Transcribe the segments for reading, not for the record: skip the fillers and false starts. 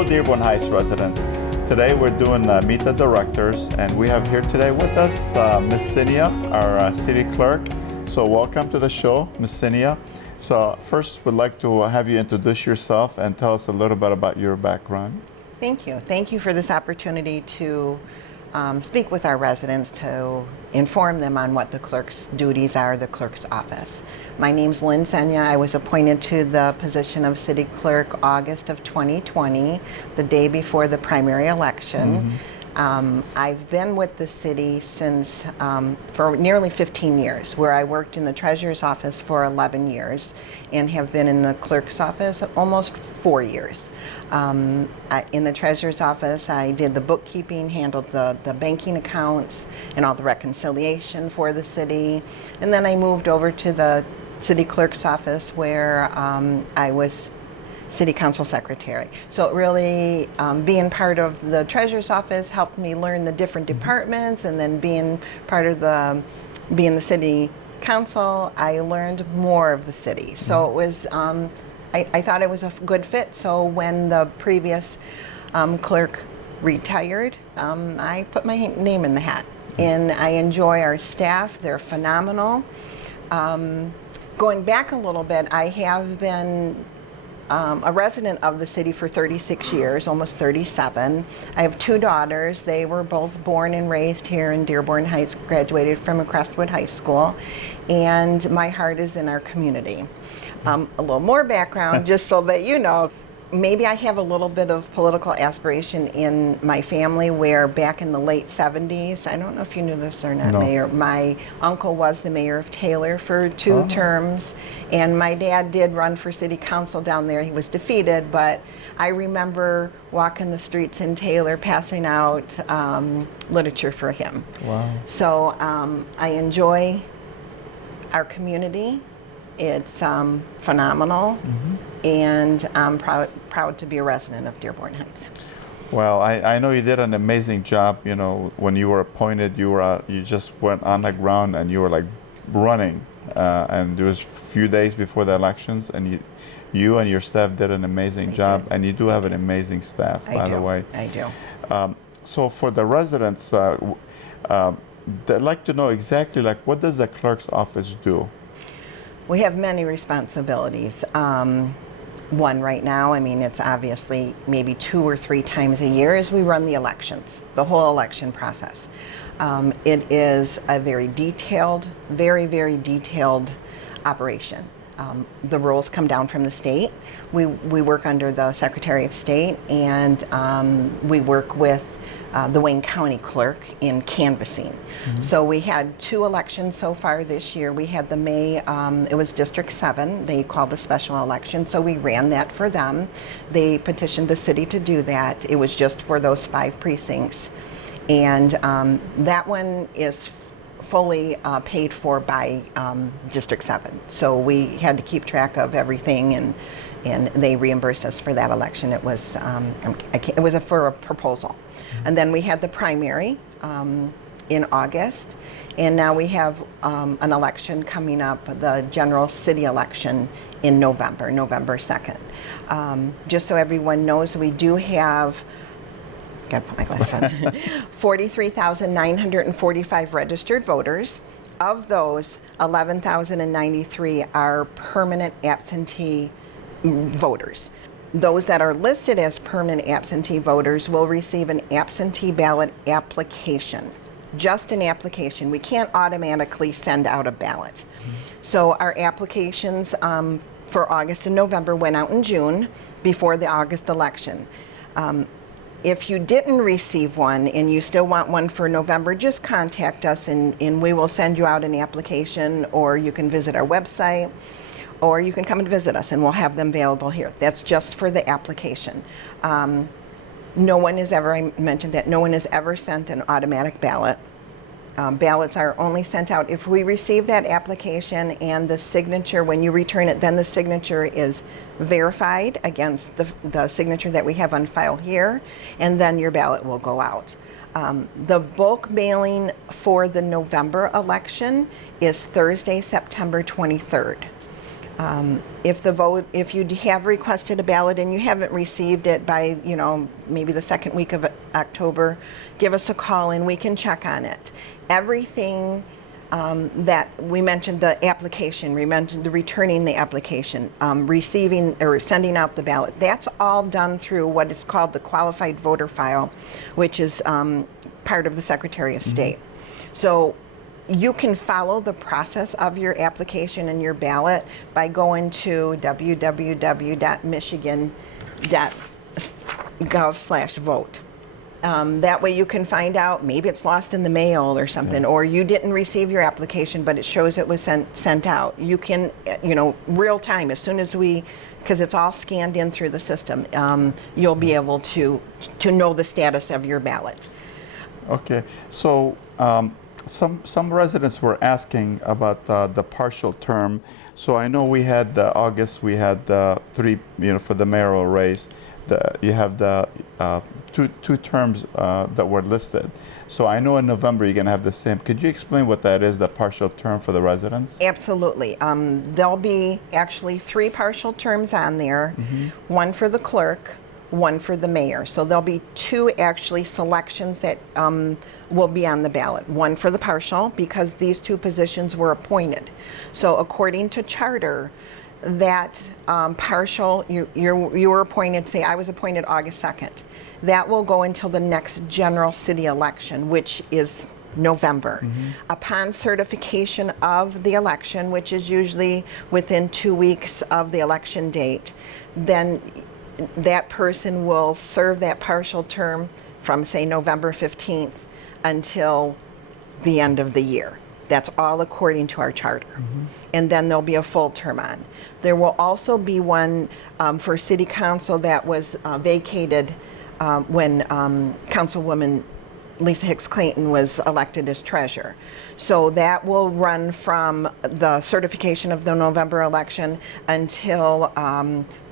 Hello, Dearborn Heights residents. Today we're doing Meet the Directors, and we have here today with us Ms. Senia, our city clerk. So welcome to the show, Ms. Senia. So first, we'd like to have you introduce yourself and tell us a little bit about your background. Thank you. Thank you for this opportunity to speak with our residents to inform them on what the clerk's duties are, the clerk's office. My name's Lynne Senia. I was appointed to the position of city clerk August of 2020, the day before the primary election. I've been with the city since for nearly 15 years, where I worked in the treasurer's office for 11 years and have been in the clerk's office almost 4 years. In the treasurer's office, I did the bookkeeping, handled the banking accounts and all the reconciliation for the city. And then I moved over to the city clerk's office where I was city council secretary. So it really, being part of the treasurer's office helped me learn the different departments, and then being part of being the city council, I learned more of the city. So it was, I thought it was a good fit. So when the previous clerk retired, I put my name in the hat. And I enjoy our staff. They're phenomenal. Going back a little bit, I have been a resident of the city for 36 years, almost 37. I have 2 daughters. They were both born and raised here in Dearborn Heights, graduated from Crestwood High School, and my heart is in our community. A little more background, just so that you know. Maybe I have a little bit of political aspiration in my family, where back in the late 70s, I don't know if you knew this or not, Mayor, my uncle was the mayor of Taylor for 2 terms, and my dad did run for city council down there. He was defeated, but I remember walking the streets in Taylor passing out literature for him. Wow. So I enjoy our community. It's phenomenal, and I'm proud to be a resident of Dearborn Heights. Well, I know you did an amazing job. You know, when you were appointed, you just went on the ground and you were like running, and there was a few days before the elections, and you and your staff did an amazing job, and you do have an amazing staff, by the way. I do. So for the residents, they'd like to know exactly like what does the clerk's office do? We have many responsibilities. One right now, I mean, it's obviously maybe 2 or 3 times a year, is we run the elections, the whole election process. It is a very detailed, very, very detailed operation. The rules come down from the state. We work under the Secretary of State, and we work with the Wayne County clerk in canvassing. So we had 2 elections so far this year. We had the May, it was District 7, they called a special election, so we ran that for them. They petitioned the city to do that. It was just for those 5 precincts. And that one is fully paid for by District 7. So we had to keep track of everything, and they reimbursed us for that election. It was for a proposal. And then we had the primary in August, and now we have an election coming up, the general city election in November 2nd. Just so everyone knows, we do have, gotta put my glasses on, 43,945 registered voters. Of those, 11,093 are permanent absentee voters. Those that are listed as permanent absentee voters will receive an absentee ballot application, just an application. We can't automatically send out a ballot. So our applications for August and November went out in June before the August election. If you didn't receive one and you still want one for November, just contact us, and we will send you out an application, or you can visit our website, or you can come and visit us and we'll have them available here. That's just for the application. No one has ever, I mentioned that, no one has ever sent an automatic ballot. Ballots are only sent out if we receive that application, and the signature, when you return it, then the signature is verified against the signature that we have on file here, and then your ballot will go out. The bulk mailing for the November election is Thursday, September 23rd. If you have requested a ballot and you haven't received it by, maybe the second week of October, give us a call and we can check on it. Everything that we mentioned, the application, we mentioned the returning the application, receiving or sending out the ballot, that's all done through what is called the qualified voter file, which is part of the Secretary of State. So you can follow the process of your application and your ballot by going to www.michigan.gov/vote. That way you can find out maybe it's lost in the mail or something, or you didn't receive your application but it shows it was sent out. You can, real time, as soon as because it's all scanned in through the system, you'll be able to know the status of your ballot. Okay, so some residents were asking about the partial term. So I know we had August, we had the 3, for the mayoral race. You have the two terms that were listed. So I know in November you're going to have the same. Could you explain what that is, the partial term for the residents? Absolutely. There'll be actually 3 partial terms on there, one for the clerk, one for the mayor. So there'll be 2 actually selections that will be on the ballot. One for the partial, because these 2 positions were appointed. So according to charter, that partial, you were appointed, say I was appointed August 2nd. That will go until the next general city election, which is November. Upon certification of the election, which is usually within 2 weeks of the election date, then that person will serve that partial term from, say, November 15th until the end of the year. That's all according to our charter. And then there'll be a full term on. There will also be one for city council that was vacated when Councilwoman Lisa Hicks Clayton was elected as treasurer. So that will run from the certification of the November election until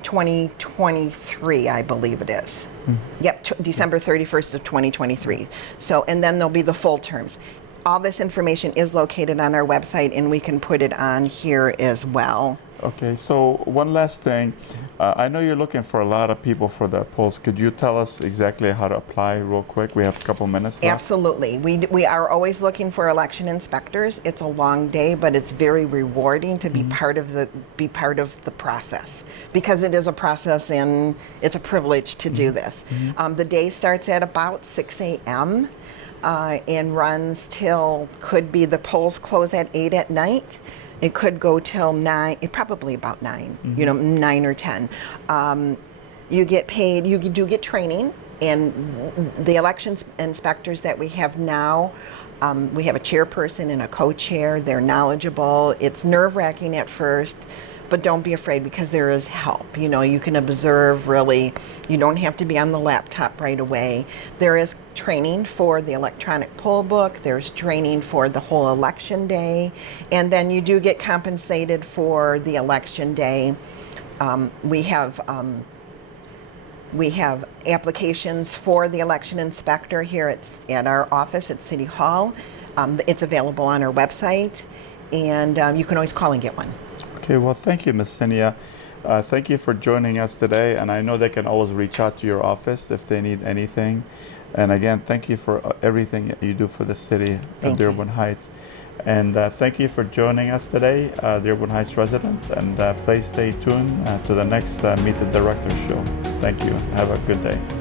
2023, I believe it is. Yep, December 31st of 2023. So, and then there'll be the full terms. All this information is located on our website, and we can put it on here as well. Okay, so one last thing. I know you're looking for a lot of people for the polls. Could you tell us exactly how to apply real quick? We have a couple minutes left. Absolutely. We are always looking for election inspectors. It's a long day, but it's very rewarding to be part of the process, because it is a process and it's a privilege to do this. The day starts at about 6 a.m. And runs till, could be the polls close at 8 at night. It could go till 9, probably about 9, 9 or 10. You get paid, you do get training, and the elections inspectors that we have now, we have a chairperson and a co-chair. They're knowledgeable. It's nerve-wracking at first, but don't be afraid, because there is help. You can observe, really. You don't have to be on the laptop right away. There is training for the electronic poll book. There's training for the whole election day. And then you do get compensated for the election day. We have applications for the election inspector here at our office at City Hall. It's available on our website, and you can always call and get one. Okay, well, thank you, Ms. Senia. Thank you for joining us today, and I know they can always reach out to your office if they need anything. And again, thank you for everything you do for the city of Dearborn Heights. And thank you for joining us today, Dearborn Heights residents, and please stay tuned to the next Meet the Director show. Thank you. Have a good day.